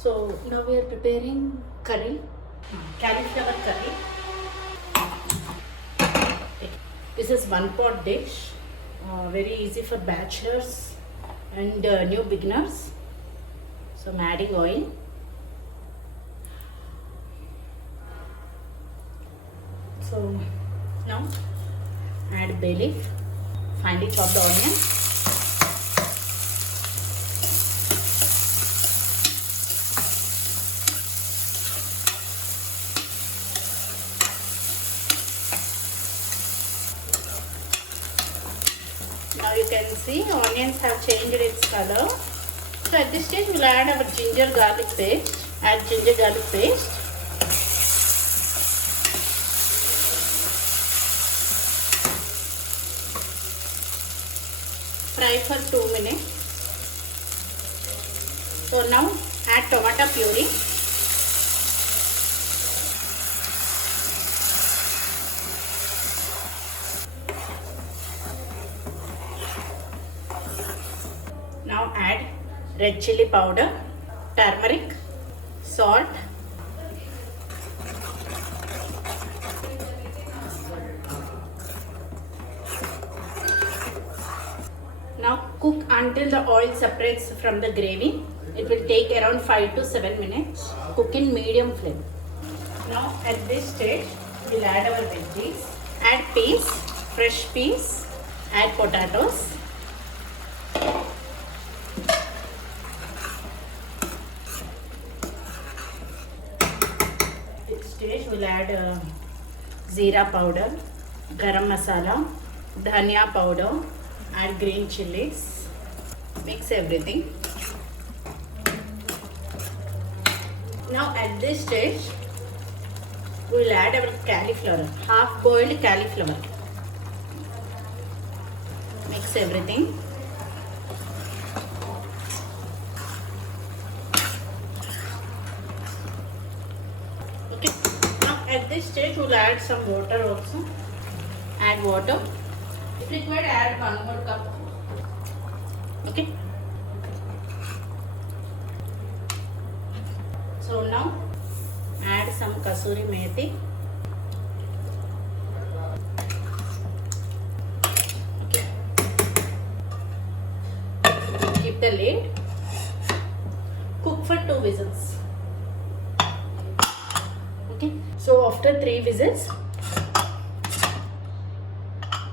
So now we are preparing curry, cauliflower curry. This is one pot dish, very easy for bachelors and new beginners. So I'm adding oil. So now add bay leaf, finely chopped onion. Now you can see onions have changed its color. So at this stage we'll add our ginger garlic paste. Add ginger garlic paste. Fry for 2 minutes. So now add tomato puree. Now add red chili powder, turmeric, salt, now cook until the oil separates from the gravy. It will take around 5 to 7 minutes. Cook in medium flame. Now at this stage we'll add our veggies. Add peas, fresh peas, add potatoes. Stage we'll add jeera powder, garam masala, dhania powder, add green chilies, mix everything. Now at this stage we'll add our cauliflower, half boiled cauliflower. Mix everything. Okay. At this stage, we'll add some water also. Add water. If required, add 1 more cup. Okay. So now, add some kasuri methi. Okay. Keep the lid. Cook for 2 whistles. Okay. So after 3 whistles,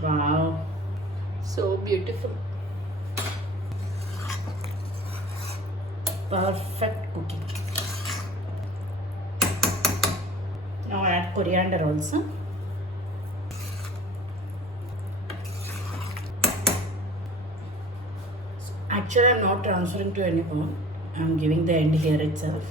wow, so beautiful, perfect cooking. Now add coriander also. Actually, I'm not transferring to anyone. I'm giving the end here itself.